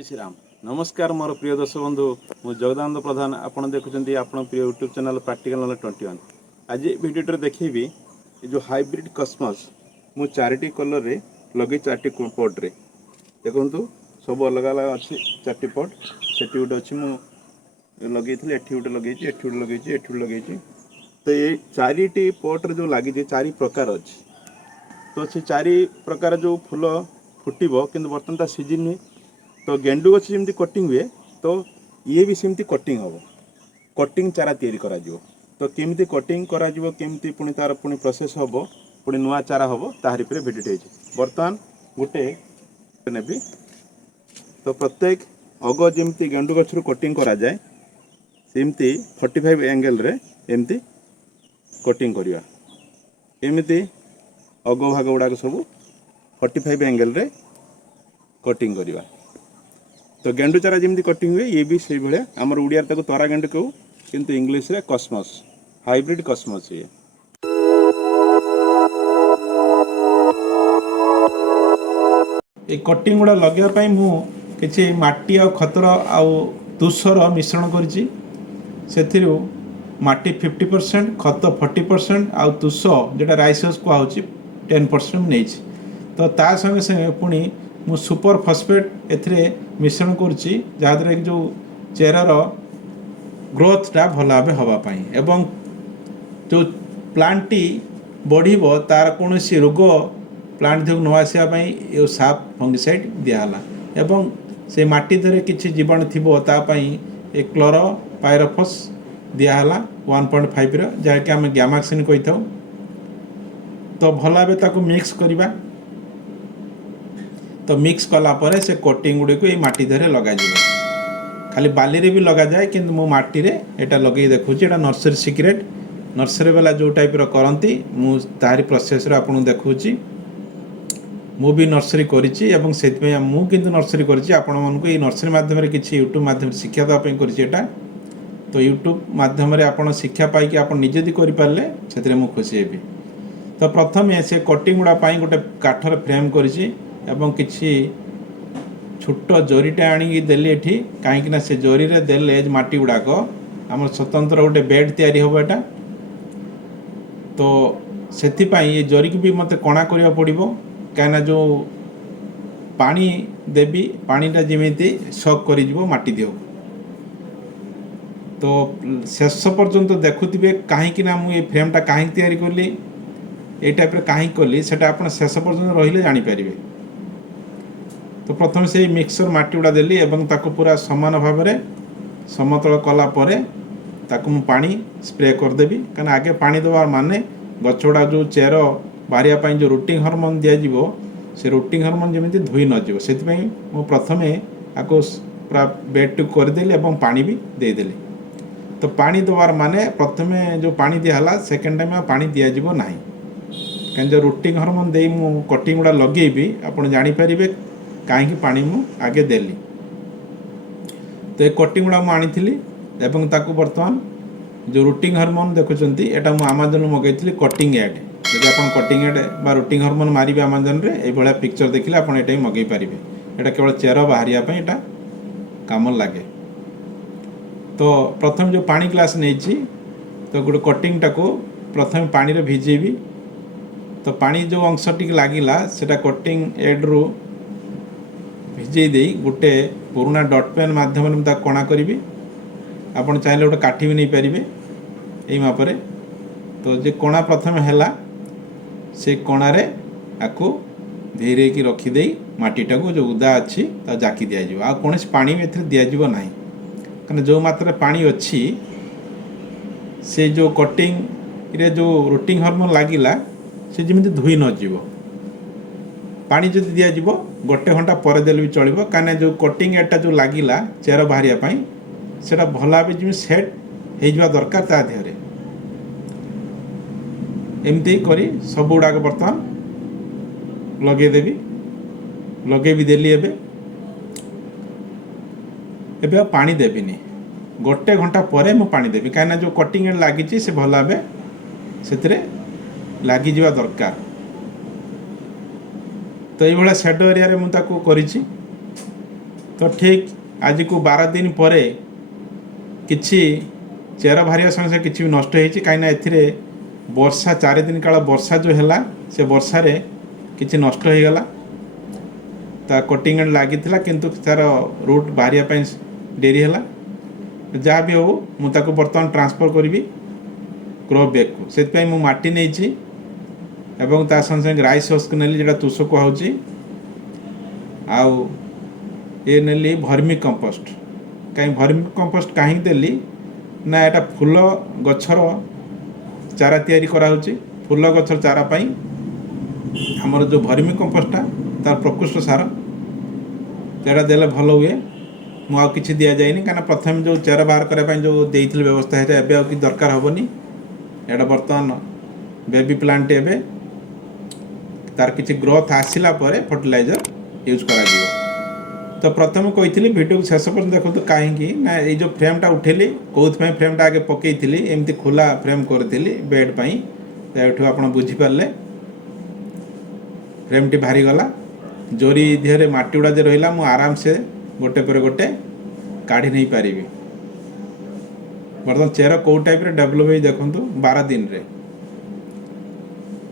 जय श्री राम। नमस्कार मोर प्रिय दर्शक बंधु मु जगदानंद प्रधान आपण देखुं आपण प्रिय यूट्यूब चैनल प्रैक्टिकल नॉलेज 21। आज भिडियो देखी जो हाइब्रिड कस्मस मु चारिटी कलर रे लगे चार्टी पॉट रे देखु सब अलग अलग अच्छी चार्टी पॉट से गोटे अच्छी मुझे लगे एठी गोटे लगे एठी गोटे लगे एठी गोटे लगे तो ये चारिटी पॉट रे जो लगी चारि प्रकार अच्छी तो से चारि प्रकार जो फूल फुटब कि बर्तमान सीजन हुए तो गेंडु गछ जमी कटिंग हुए तो ये भी सेमती कटिंग हम कटिंग चारा तैयारी करा तो केमती कटिंग करा केमती पुणी तार पुणी प्रोसेस हम पुणी नुआ चारा हम ताहारी पर भिडियो बर्तमान गोटे नेबी तो प्रत्येक अग जमी गेंडु गछरू कटिंग करा जाए सेमती 45 एंगल रे एमती कटिंग करवा एमती अग भाग गुड़ाक सब 45 एंगल रे कटिंग करवा तो गेंडु चारा जमी कटिंग हुए ये भी से भाया आमर उड़िया ताको तरा गेंडु कहू किंतु इंग्लिश रे कस्मस हाइब्रिड कस्मस ये कटिंग गुड़ा लगे मु किसी माटी आ खतर आ तुषर मिश्रण करी माटी 50% खत 40% आ तुष जोटा राइसस कहूँ 10% नहीं तो ता संगे संगे पुणी मु सुपर फॉस्फेट एथरे मिश्रण करुच्ची जहाँद्वारा कि जो चेरर ग्रोथटा भल भाव हवापाई एवं जो प्लांटटी बढ़िब तार कौन रोग प्लांट जो न आसापी साफ फंगिसाइड दिहला एवं से माटी धरे किसी जीवाणु थी ए क्लोरो पायरोफस दिहला 1.5 जहाँकि आम ग्यामाक्सिन कही था तो भल भाव मिक्स करवा तो मिक्स कला परे से कोटिंग गुड़ी को ये माटी धरे लगा खाली बाली रे भी लगा जाए किंतु मो माटी रे एटा लगे देखुची एटा नर्सरी सीक्रेट नर्सरी वाला जो टाइप रो करंती मु तारी प्रोसेस रे आपन देखुची मु भी नर्सरी करिची एवं सेति मु किंतु नर्सरी करिची आपन मन को ये नर्सरी माध्यम रे किछि यूट्यूब माध्यम शिक्षा दवा पे करिची एटा तो यूट्यूब माध्यम रे आपन शिक्षा पाई कि आपन निजे दी करि पारले सेतिरे मु खुशी हेबी तो प्रथम से कटिंग गुडा पाई गोटे काठर फ्रेम करिची एवं किछि छोट जरीटा आनिकी देली एठी कहीं से जरी रे देले माटी गुड़ाक आम स्वतंत्र गोटे बेड तैयारी हम एटा तो सेथिपाई ये जरी की भी मते कणा करिया पड़िबो कहीं जो पानी देवी पानीटा जमीती सक कर माटी दियो तो शेष पर्यंत देखुवे कहीं मुझे फ्रेमटा कहीं तैयारी कली ये टाइप कहीं कली से शेष पर्यंत रहिले जानीपर तो प्रथम से मिक्सर माटी गुड़ा देली एवं ताको पूरा समान भाव में समतल कला परे ताको मु पानी स्प्रे करदेवी कहीं आगे पानी देवार माने गछ गुड़ा जो चेर बाहर जो रूटिंग हार्मोन दिज्व से रूटिंग हार्मोन जमी धोई नजो से मु प्रथम आपको पूरा बेड टू करदेली एवं पानी भी देदेली तो पानी देवार माने प्रथम जो पानी दिहला सेकेंड टाइम पानी दिज्व ना कहीं जो रूटिंग हार्मोन दे मु कटिंग गुड़ा लगेबी आप जानीपर कहीं पानी मु आगे देली तो ये कटिंग गुड़ा मुझे एवं ताकू बर्तमान जो रूटिंग हार्मोन देखुंत यहाँ मुझे आमाजन मगैली कटिंग एड जब आप कटिंग एड बा रूटिंग हार्मोन मारे आमाजन रे ये भाया पिक्चर देखिले आप ये मगै पारे यहाँ केवल चेर बाहर यहाँ कम लगे तो प्रथम जो पानी ग्लास नहीं तो गोटे कटिंग टाको प्रथम पानी रे भिजेबी तो पानी जो अंश टी लगिला सेटा कटिंग एड रु भिजे दे गोटे पुराना डट पेन मध्यम कणा करी आपड़ चाहिए गोटे काठी भी नहीं पारे यही मापरे तो जे कणा प्रथम है से कणारे आपको धीरे की रखीदे मटीटा को जो उदा अच्छी जाकी दिज्व आ कौन पानी में दिज्व ना कहीं जो मात्रा पानी अच्छी से जो कटिंग रे जो रूटिंग हार्मोन लगिला से जमी धोई नजीव पानी जो दिज्व गोटे घंटा पर देले भी चलो कहीं जो कटिंग एटा जो लगिला चेर बाहर से भल भाव जमी सेट हो दरकार ता देहरे एमती करी सब गुड़ाक बर्तमान लगेदेवी लगे भी देली एबे पानी देविनी गोटे घंटा पर मु पानी देवी कहीं जो कटिंग एड लगी से भल भाव से लगी दरकार तो ये सेड एरिया मुझे करी तो ठीक आज को 12 दिन पर किछि चेर बाहर संगे किसी भी नष्ट होती कहीं वर्षा 4 दिन काल वर्षा जो है से वर्षा रे किछि नष्ट हो गला ता कटिंग लगी किंतु तार रूट बाहर डेरी है जहाँ भी हो मुझे बर्तमान ट्रांसफर करी ग्रो बैग को से माटी नहीं एवं ता संगे राइस हस्क नेली जेटा तुष कहूँ आउ ये नेली भर्मी कंपोस्ट कहीं भर्मी कंपोस्ट कहीं देली ना एटा फूल गछर चारा तैयारी कराउची फूल गछर चारा पाई हमर जो भर्मी कंपोस्टा तार प्रकृष्ट सार जेटा देले भल हुए मुझे किसी दि जाए कहीं प्रथम जो चेर बाहर करने जो देते व्यवस्था है एवं कि दरकार हेनी एटा बर्तमान बेबी प्लांट एवं तार किसी ग्रोथ आसला फर्टिलाइजर यूज करा तो प्रथम कही वीडियो को शेष पर्यटन देखो तो कहीं ना ये जो फ्रेमटा उठेली कौन फ्रेमटा आगे पकईली एमती खोला फ्रेम करी बेड पाई तो आप बुझीपारे फ्रेमटी बाहरी गला जोरी देहरे माटी गुड़ा जो रहा मुझे आराम से गोटे पर गोटे काढ़ी नहीं पारि बर्तमान चेर कौ टाइप डेभलप हो देखु 12 दिन रे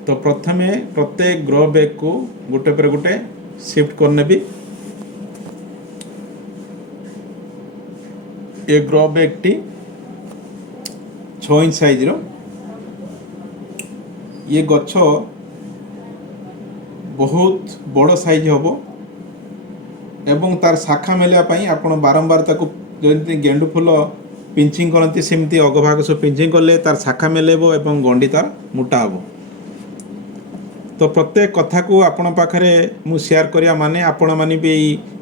तो प्रथमे प्रत्येक ग्रो बैग को गोटे पर गोटे शिफ्ट करने भी ये ग्रो बैग टी 6 इंच साइज रो ये गछ बहुत बड़ साइज हम एवं तार शाखा मेलियापाई आपण बारंबार ताको जमी गेंडु फूल पिंचिंग करती सेमती अगभाग सब पिंचिंग कले तार शाखा मेलेबो एवं गंडी तार मोटा हम तो प्रत्येक कथा को आपण पाखरे मु शेयर करिया माने आपण माने भी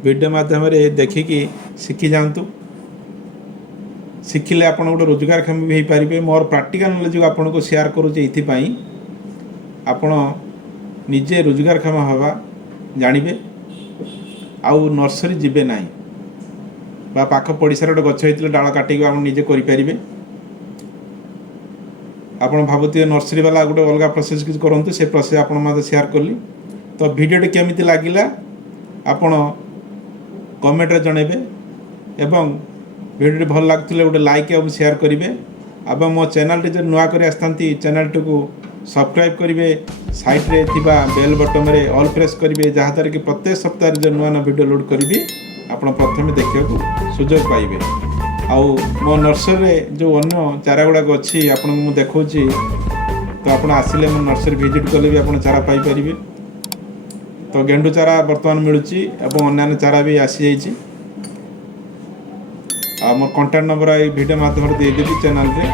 वीडियो माध्यम देखिकी शिखी जातु शिखिले आपण गोटे रोजगारक्षम भी हो पारे मोर प्राक्टिकल नॉलेज को आपन को शेयर करुचे इथिपाई आपण निजे रोजगारक्षम हवा जानिबे आउ नर्सरी जीवे ना बा पाख पड़िशार गोटे गछ होते डाल काटिक आप निजे करें आप भावुए नर्सरी वाला गोटे अलग प्रोसेस किसी करूँ से प्रोसेस आप शेयर कली तो भिडियोटी केमी लगिला आपण कमेंट जनइबे एवं भिडियोटी भल लगुले गोटे लाइक और शेयर करेंगे और मो चैनल जो नुआ कर आसती चैनल टी को सब्सक्राइब करेंगे साइड्रे बेल बटन में ऑल प्रेस करेंगे जहाँद्वारा कि प्रत्येक सप्ताह जो नुआ नुआ वीडियो लोड करी आप प्रथम देखा सुजोग पाइबे आउ मो नर्सरी जो अन्य चारा गुड़ाक अच्छी आपको मुझे देखा तो आप आसिले मो नर्सरी विजिट कले भी आप चारा पाइपर तो गेंडु चारा बर्तमान मिलूँ और अन्य चारा भी आसी जाइए मोर कॉन्टैक्ट नंबर ये वीडियो माध्यम देदेवी चैनल रे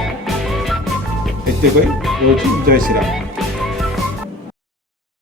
एते रोच जय श्री राम।